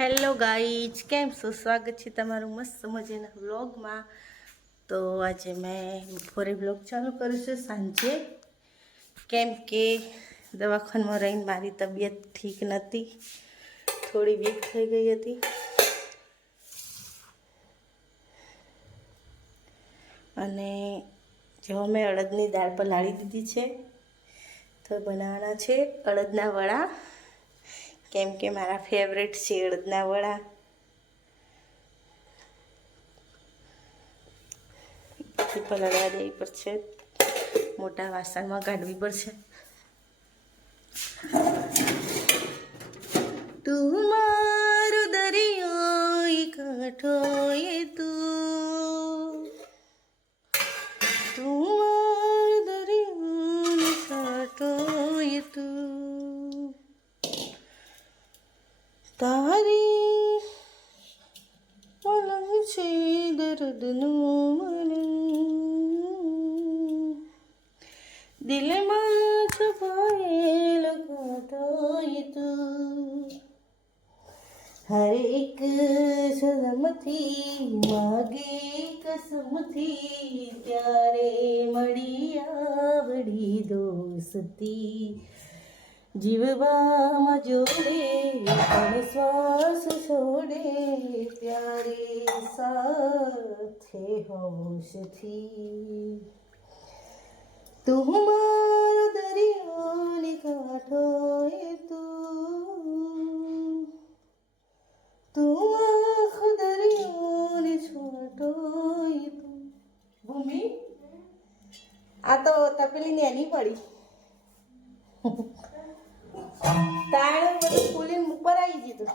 Hello guys, કેમ છો? સ્વાગત છે તમારું મસ્ત મજાના વ્લોગમાં. તો આજે મેં બપોરે વ્લોગ ચાલુ કર્યું છું સાંજે. કેમ કે દવાખાનામાં રહીને મારી તબિયત ઠીક નથી. થોડી વીક થઈ ગઈ હતી. અને જો મેં અડદની દાળ પલાળી દીધી છે. તો બનાવવાના છે અડદના વડા. કેમ કે મારા ફેવરેટ અડદના વડા. પલળવા દેવી પડશે. મોટા વાસણમાં કાઢવી પડશે. દોસ્તી જીવવામાં જોડે પણ શ્વાસ છોડે ત્યારે સાથે હોશથી તું મારો દરિયો ને કાંઠો એ તું તું આખો દરિયો ને છોટો એ તું ભૂમિ આ તો તપેલી નેની પડી તાણે બધું ફૂલીને ઉપર આવી દીધું.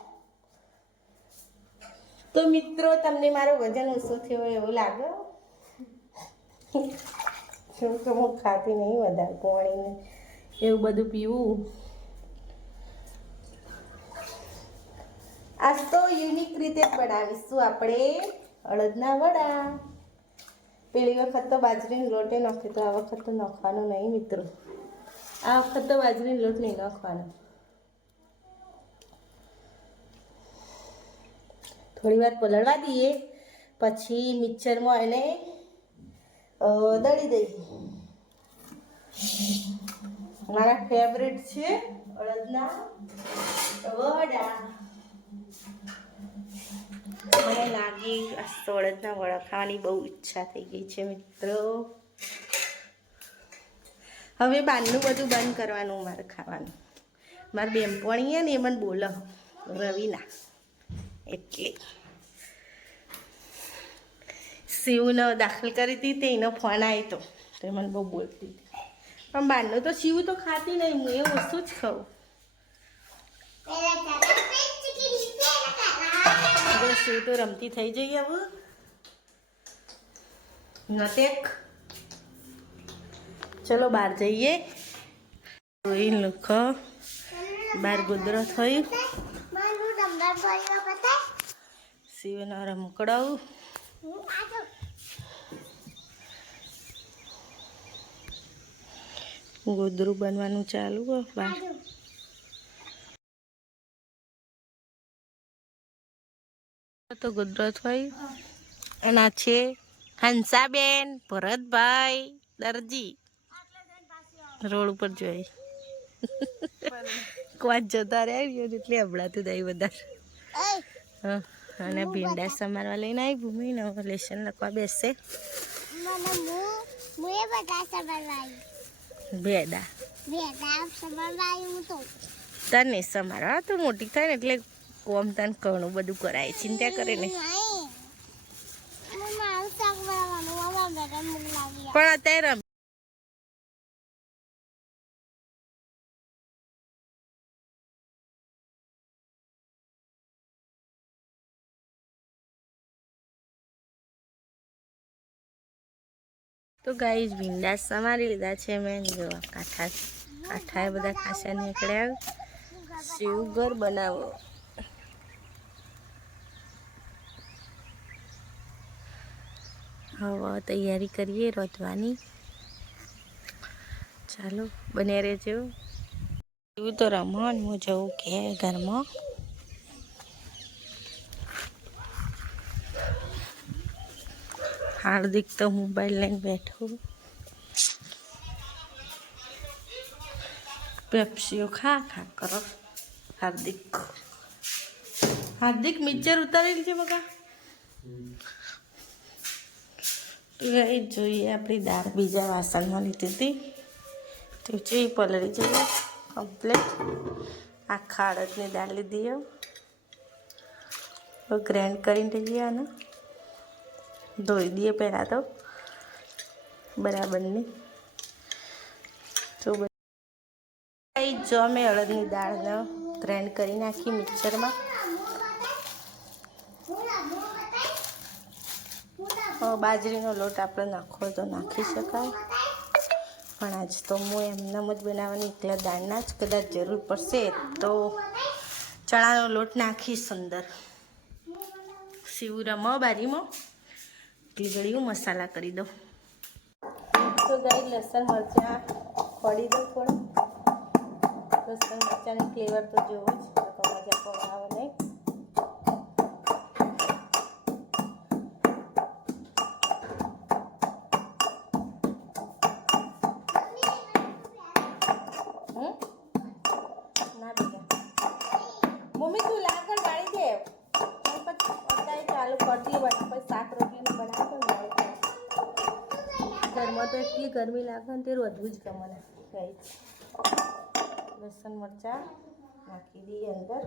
તો મિત્રો, તમને મારો વજન ઓછો થયો એવું લાગે? શું કે હું ખાતી નહીં વધારે પાણીને. એવું બધું પીવું. આજ તો યુનિક રીતે બનાવીશું આપણે અડદના વડા. પેલી વખત તો બાજરીનો લોટે નાખ્યો તો આ વખત તો નાખવાનો નહીં મિત્રો. આ વખત બાજરીનો લોટ નહીં નાખવાનો. થોડી વાર પલળવા દઈએ, પછી મિક્સરમાં એને દળી દઈએ. મારા ફેવરેટ છે અડદના વડા. મને લાગી આ અડદના વડા ખાવાની બહુ ઈચ્છા થઈ ગઈ છે મિત્રો. હવે બહારનું બધું બંધ કરવાનું, મારે ખાવાનું. મારે બેનપણીએ ને એ મને બોલો, રવિના. એટલે શિવનો દાખલ કરી હતી તે એનો ફોન આવ્યો હતો તો એ મને બહુ બોલતી હતી. પણ બહારનું તો શિવ તો ખાતી નહીં, હું એ ઓછું જ ખાઉં. શિવ તો રમતી થઈ જઈ હવે. નટેક ચલો બહાર જઈએ. જોઈ લખો બાર ગુદરો થયું શિવનો રમકડાવું ગોદરું બનવાનું ચાલુ બાર તો ગોદરો થયું એના છે હંસાબેન, ભરતભાઈ દરજી. રોડ ઉપર જોઈ કોચ જતા રહ્યા એટલે હમણાં દઈ વધારે. હા, અને ભીંડા સમારવા લઈને આવી ભૂમિ નવો લેસન લખવા બેસશે ભેડા. તને સમારવા? તો મોટી થાય ને એટલે કોમ તને ઘણું બધું કરાય ચિંતા કરે ને પણ અત્યારે તો ગાઈઝ ભીંડા સમારી લીધા છે મેં. જો કાંઠા કાંઠા એ બધા ખાસા નીકળ્યા. શિવઘર બનાવો. હવે તૈયારી કરીએ રોધવાની ચાલો, બને રહેજો. એવું તો રમો હું જવું કે ઘરમાં. હાર્દિક તો મોબાઈલ લઈને બેઠો. પેપ્સીઓ ખા ખા કરો. હાર્દિક. હાર્દિક મિક્સર ઉતારેલ છે બકા ગઈ જોઈએ આપણી દાળ બીજા વાસણમાં લીધી હતી. તો જોઈ પલળી જઈએ કમ્પ્લેટ આખા અડદની દાળ લીધી ગ્રેન્ડ કરીને લઈએ આને. ધોઈ દઈએ પહેલાં તો. બરાબરની. તો જો મેં અડદની દાળને ગ્રાઇન્ડ કરી નાખી મિક્સરમાં. બાજરીનો લોટ આપણે નાખવો તો નાખી શકાય. પણ આજ તો હું એમનામ જ બનાવવાની, એકલા દાળના જ કદાચ જરૂર પડશે તો ચણાનો લોટ નાખીશ અંદર. શિવરામાં બારીમાં. એટલી ઘડી હું મસાલા કરી દઉં. તો ગાઈ લસણ, મરચાં ખોડી દઉં થોડા. લસણ, મરચાંની ફ્લેવર તો જોવો જ મજા પણ આવે નહીં. એટલી ગરમી લાગે ને તે વધવું જ ગમે ને ગઈ લસણ મરચાં નાખી દઈએ અંદર.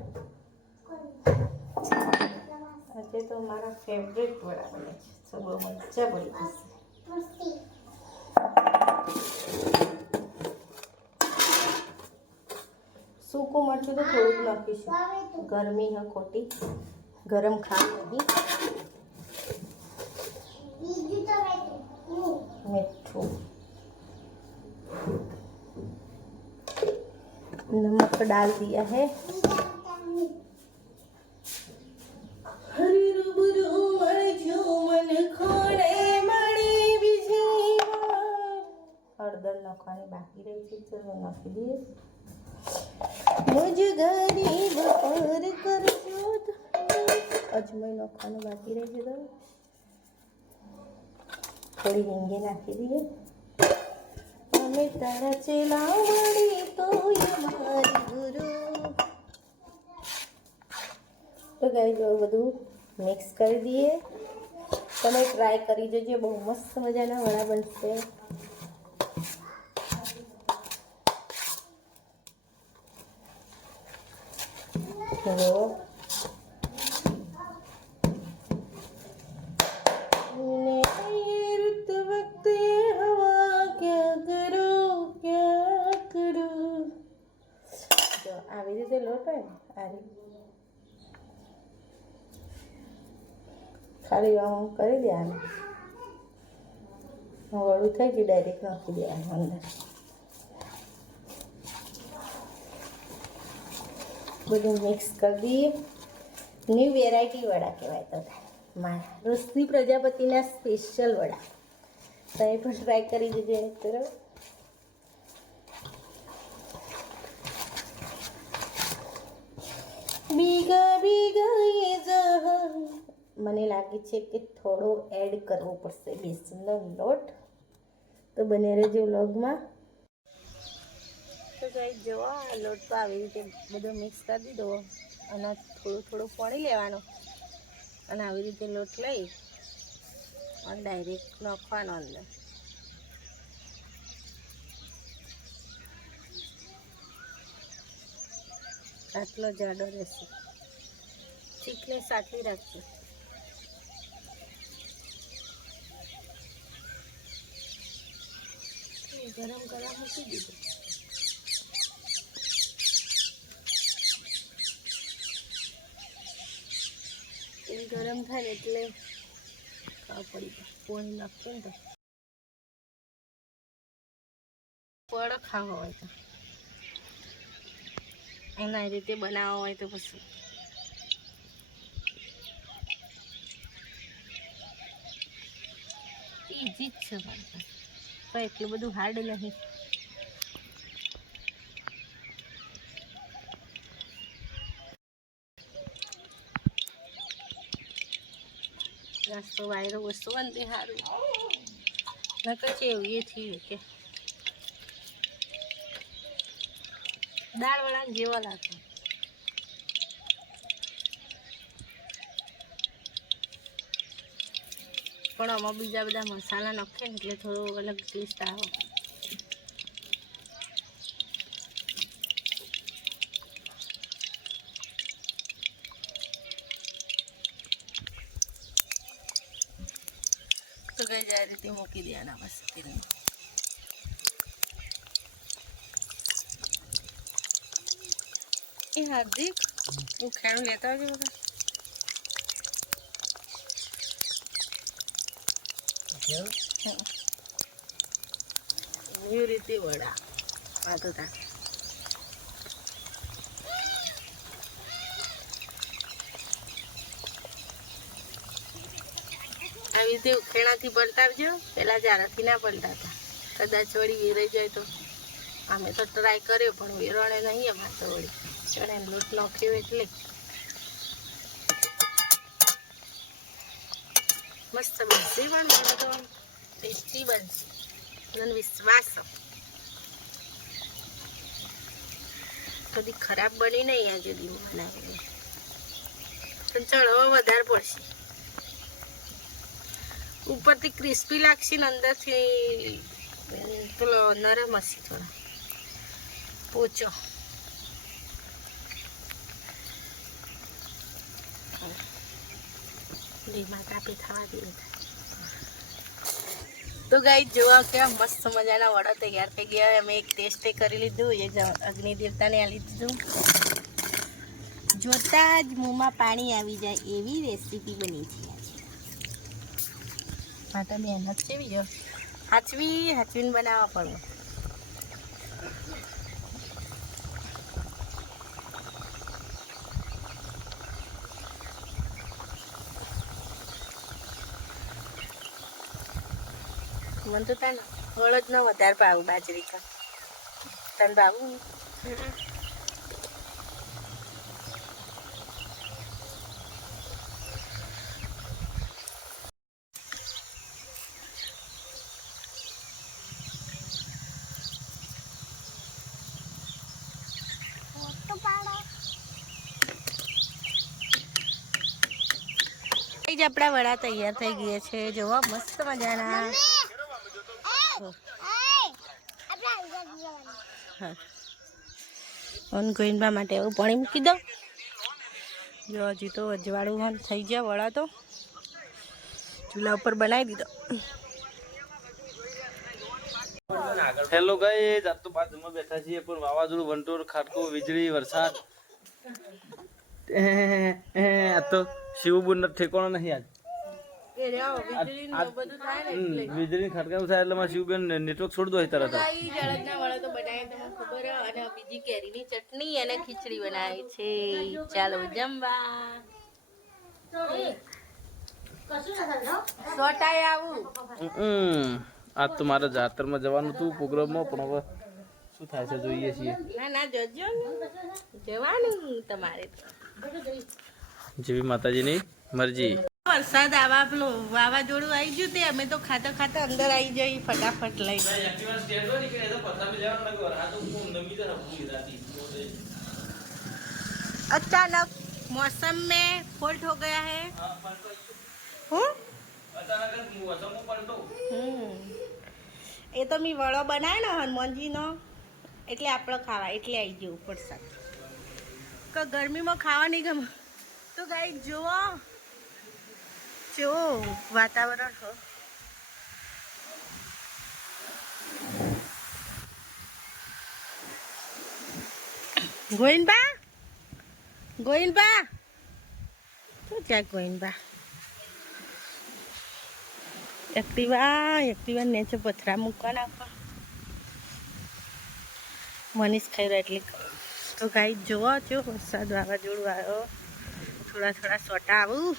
આજે તો મારા ફેવરેટ વડા બને છે. તો બહુ મજા પડી જશે. સૂકું મરચું તો થોડુંક નાખીશું. ગરમી હા ખોટી. ગરમ ખાવ નહીં. डाल दिया है હરી રૂબરૂ મળજો મન ખોડે મળી બીજી વાર હળદર નાખવાની બાકી રહી છે ચલો નાખી દઈએ મુજ ગરીબ પર કરજો અજમાઈ નાખવાનું બાકી રહી છે તો થોડી હિંગે નાખી દઈએ અમે તારા ચેલાવડી તો મારી ગુરુ. તો ગાઈ જો બધું મિક્સ કરી દઈએ. તમે ટ્રાય કરી જજો, બહુ મસ્ત મજાના વડા બનશે. જો ખાલી આમ કરી દેવાનું વળું થઈ ગયું ડાયરેક્ટ નાખી દેવાનું અંદર. બધું મિક્સ કરી દઈએ. ન્યૂ વેરાયટી વડા કહેવાય તો મારા રોશની પ્રજાપતિના સ્પેશિયલ વડા. તમે પણ ટ્રાય કરી દીધે મિત્રો ભીગા બીગા એ જહાન મને લાગે છે કે થોડો એડ કરવો પડશે. બેસનનો લોટ. તો બને રહેજો વ્લોગમાં. તો કંઈક જુઓ આ લોટ તો આવી રીતે બધો મિક્સ કરી દીધો. અને થોડું થોડું પડી લેવાનું. અને આવી રીતે લોટ લઈ અને ડાયરેક્ટ નાખવાનો અંદર. આટલો જાડો રહેશે ચીકને સાચવી રાખજો. ગરમ કરવા મૂકી દીધું. એ ગરમ થાય ને એટલે ખાવા પડી પોણી નાખતો ને તો. પડ ખાવા હોય તો. એના રીતે બનાવવા હોય તો પછી. ઈજી જ છે પાસે. એટલું બધું હાર્ડ નહીં નાસ્તો વાયરો વસ્તુ બનતી સારું નકર એવું એ થયું કે દાળ વડા જેવા લાગે પણ આમાં બીજા બધા મસાલા નાખે ને એટલે થોડો અલગ ટેસ્ટ આવે. કઈ જાય રીતે મૂકી દેવાના બસ એ હાર્દિક હું ખેણું લેતા આવજો બધા? એવી રીતે વડા. આ તો તા આવી રીતે ઉખેણાથી પલટાવજો. પેલા જારાથી ના પલટાતા. કદાચ વળી વેરાઈ જાય તો. અમે તો ટ્રાય કર્યો પણ વેરણે નહીં અમારે તો વળી. ચણે લોટ નાખ્યો એટલે. મસ્ત બનશે. પણ મને તો ટેસ્ટી બનશે. મને વિશ્વાસ. કદી ખરાબ બની નહીં આ જુદી બનાવેલી પણ ચડવા વધારે પડશે. ઉપરથી ક્રિસ્પી લાગશે ને અંદરથી પેલો નરમ હશે થોડો. પોચો. ધીમા તાપે થવા તો ગાઈ જોવા કેવા મસ્ત મજાના વડા તૈયાર થઈ ગયા. અમે એક ટેસ્ટ કરી લીધું. એ જ અગ્નિ દેવતાને આ લીધું. જોતા જ મોંમાં પાણી આવી જાય એવી રેસીપી બની છે માટે મહેનત કેવી જો હાચવી હાચવીને બનાવવા પડે. મને તો તને હળદ ન વધારે ભાવ બાજરી કા. તને ભાવું? આપણા વડા તૈયાર થઈ ગયા છે. જોવા મસ્ત મજાના. હા. અન ગોઈનબા માટે એવું પાણી મૂકી દો જો હજી તો અજવાળું થઈ ગયા વડા તો. ચૂલા ઉપર બનાવી દીધો. હેલો ગાઈઝ આજ તો બાજુમાં બેઠા છીએ, પણ વાવાઝોડું, વંટોળ, ખાટકો, વીજળી, વરસાદ. આ તો શિવબુન ઠેકાણો નહીં આજ. વીજળી ખડકાવ થાય એટલે. મારા શિવબેન નેટવર્ક છોડ દો તરત. જળદના વડા તો બનાવી તમને ખબર અને બીજી કેરીની ચટણી અને ખીચડી બનાવી છે. ચાલો જમવા. સોટાય આવું. આજ તો મારે જાતરમાં જવાનું હતું પ્રોગ્રામમાં પણ હવે શું થાય છે જોઈએ છીએ. ના ના જજો જવાનું તમારે તો. જેવી માતાજીની મરજી. વરસાદ આવા પેલું વાવાઝોડું આવી ગયું તે અમે તો ખાતા ખાતા અંદર આવી જઈ ફટાફટ લઈ अचानक मौसम में फॉल्ट हो गया है હું હમ. એ તો મેં વડો બનાવ્યો ને હનુમાનજીનો એટલે આપણે ખાવા એટલે આવી ગયું વરસાદ કે ગરમીમાં ખાવા નહીં ગમે તો ગાઈ જુઓ જો વાતાવરણ હો? ગોવિંદબા ગોવિંદબા શું ક્યાં ગોવિંદબા એક્ટિવા એક્ટિવા નીચે પથરા મૂકવા નાખવા. મનીષ ખૈરા એટલે તો ગાઈ જોવો છો વરસાદ વાવાઝોડું આવ્યો. થોડા થોડા સોટા આવું.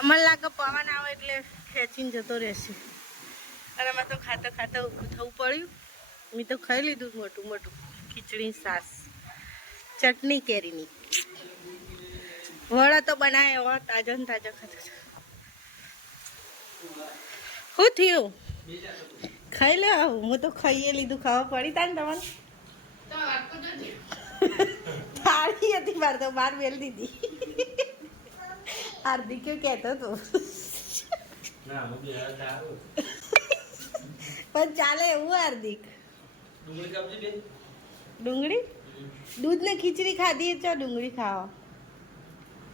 અમને લાગે પવન આવે એટલે ખેંચીને જતો રહેશે. અને આમાં તો ખાતા ખાતા ઊભું થવું પડ્યું. મેં તો ખાઈ લીધું મોટું મોટું ખીચડી સાસ ચટણી કેરીની. વડા તો બનાવે એવા તાજો ને તાજો ખાતા શું થયું? ખાઈ લે આવું. હું તો ખાઈએ લીધું. ખાવા પડી તા ને તમારે થાળી હતી મારે તો બહાર વેલ દીધી. હાર્દિકે કહેતો હતો સારું પણ ચાલે એવું હાર્દિક? ડુંગળી દૂધ ને ખીચડી ખાધી ચો ડુંગળી ખાવા.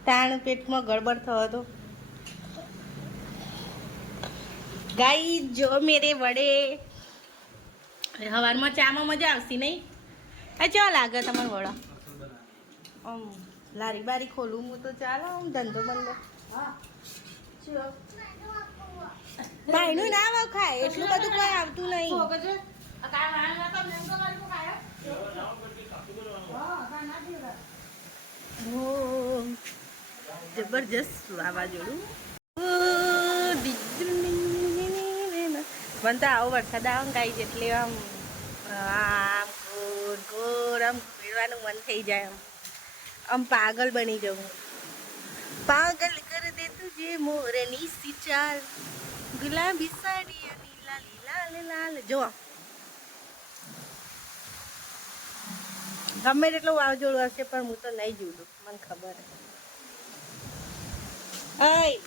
તાણ પેટમાં ગડબડ થયો હતો. ગાઈ જો મેરે વડે. હવારમાં ચામાં મજા આવતી નહીં? આ ચો લાગે તમારો વડા? આમ લારી બારી ખોલું હું તો ચાલો હું ધંધો બંધો ભાઈનું ના આવ ખાય એટલું બધું કોઈ આવતું નહીં. જબરજસ્ત વાવાઝોડું. મને તો આવો વરસાદ આવે ને કાંઈ એટલે આમ આમ ગોર ગોર આમ ફેરવાનું મન થઈ જાય આમ. આમ પાગલ બની જવું પાગલ કર દે તુજે મોરની સી ચાલ ગુલાબી સાડી અને લાલી લાલ લાલ. જો ગમે તેટલું વાવાઝોડું હશે પણ હું તો નહીં જીવડું મને ખબર અય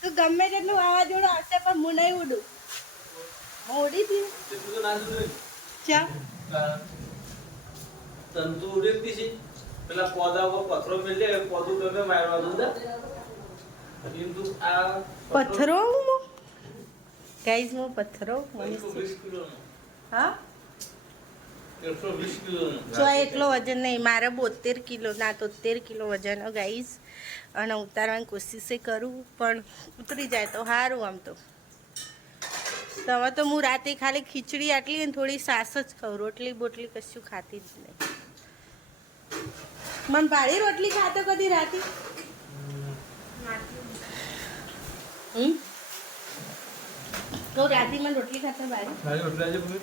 તું ગમે તેટલું વાવાઝોડું હશે પણ હું નહીં ઉડું. હું ઉડી દી ચા તંતુ ઉડેતી છે. પેલા પોદા ઉપર પથરો મેલે પોદું તમે મારવા દઉં હિન્દુ આ ગાઈઝ મો એકસો વીસ કિલોનો. હા? જો એટલો વજન નહીં મારે બોતેર કિલો ના તોતેર કિલો વજન ગાઈશ અને ઉતારવાની કોશિશે કરું પણ ઉતરી જાય તો સારું આમ તો. તો હવે તો હું રાતે ખાલી ખીચડી આટલી અને થોડી સાસ જ ખાઉં રોટલી બોટલી કશું ખાતી જ નહીં. મને ભાડી રોટલી ખાતો કદી રાતે? હમ? તો રાતે મને રોટલી ખાતો ભાડી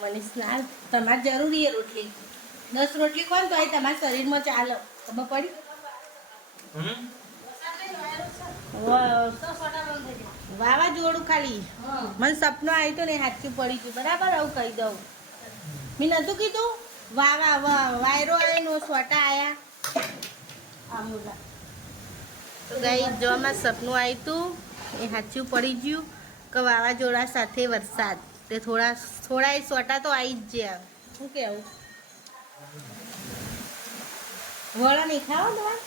મારી સ્નાન તમારે જરૂરી છે રોટલી. દસ રોટલી કોણ તો એ તમારા શરીરમાં ચાલો. ખબર પડી? વાવાઝોડું ખાલી. મને સપનું આવ્યું હતું ને હાથથી પડી ગયું. બરાબર આવું કહી દઉં. મેં નતું કીધું? વાવા વાહ વાયરો આવ્યો નો સ્વટા આયા. આમુલા. તો ગાઈ જો આમાં સપનું આવ્યું હતું એ સાચું પડી ગયું કે વાવાઝોડા સાથે વરસાદ. તે થોડા થોડા એ સોટા તો આવી જ ગયા. શું કેવું? વળા નહીં ખાવા તમારે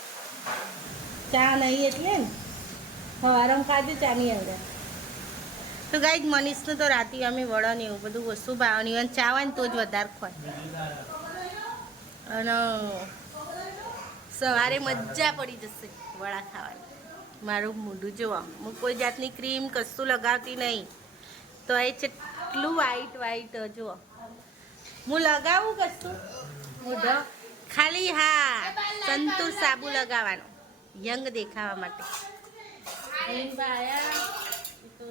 ચા નહીં એટલે ને? સવારમાં ખાધું, ચા નહીં અંદર તો ગાઈ મનીષનું તો રાતે અમે વડા ને એવું બધું વસ્તુ ભાવની અને ચા હોય ને તો જ વધારે ખોય અને સવારે મજા પડી જશે વડા ખાવાની. મારું મોઢું જોવા હું કોઈ જાતની ક્રીમ કશું લગાવતી નહીં. તો એ એટલું વાઈટ વાઈટ જુઓ. હું લગાવું કશું? મોઢો? ખાલી હા સંતુર સાબુ લગાવવાનો. યંગ દેખાવા માટે. ભીમબા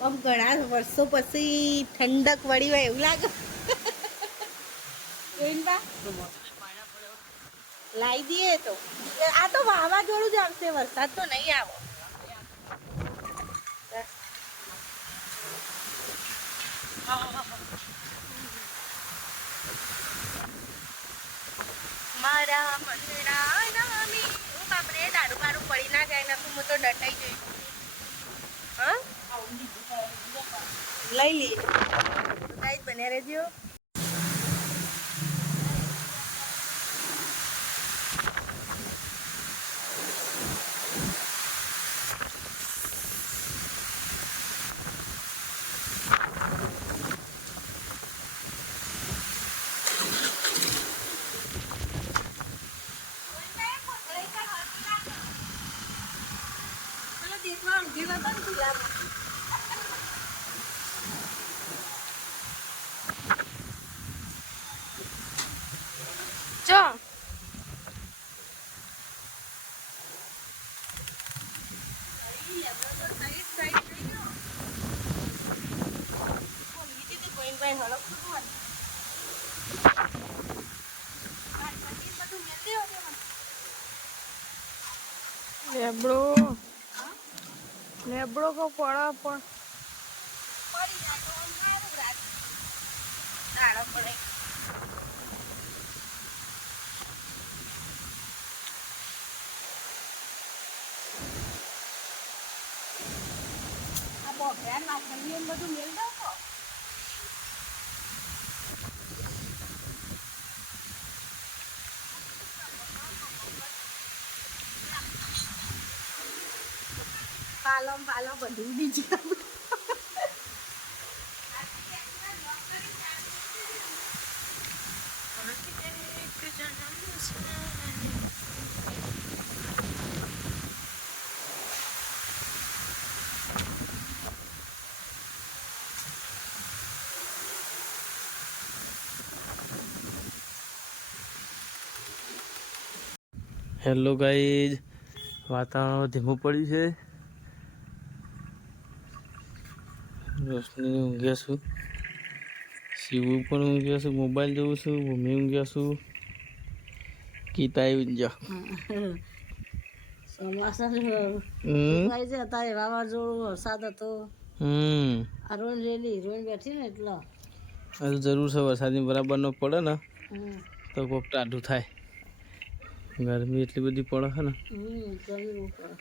આમ ઘણા વર્ષો પછી ઠંડક વળી હોય એવું લાગે. લાવી દઈએ તો. આ તો વાવાઝોડું જ આવશે, વરસાદ તો નહીં આવો. મારા મનડા નામી, હું બાપરે દારૂ બારૂ પડી ના જાય ને હું તો ડટાઈ જઈશ હા લઈ લઈએ. ટાઈટ બન્યા રહેજો. પેલો દેશમાં ઊંઘી નતો ને ગુલાબ લેબડો લેબડો કો પડા પણ દાડો પડે આ બોકરા નાખવાની એમ બધું મેળ દો તો. પાલો ને પાલો બધું ઉડી હેલો ગાઈઝ વાતાવરણ ધીમું પડ્યું છે રોશની ઊંઘ્યા છું. શિવું પણ ઊંઘ્યા છું મોબાઈલ જોઉં છું ભૂમિ ઊંઘ્યા છું. ગીતા ઊંઘ્યા ચોમાસા છે અત્યારે વાવાઝોડું વરસાદ હતો. હમ. રોજ રેલી રોજ બેઠી ને એટલો. હજુ જરૂર છે વરસાદની બરાબર ન પડે ને તો કોક ટાઢું થાય. ગરમી એટલી બધી પડે છે ને. પડે.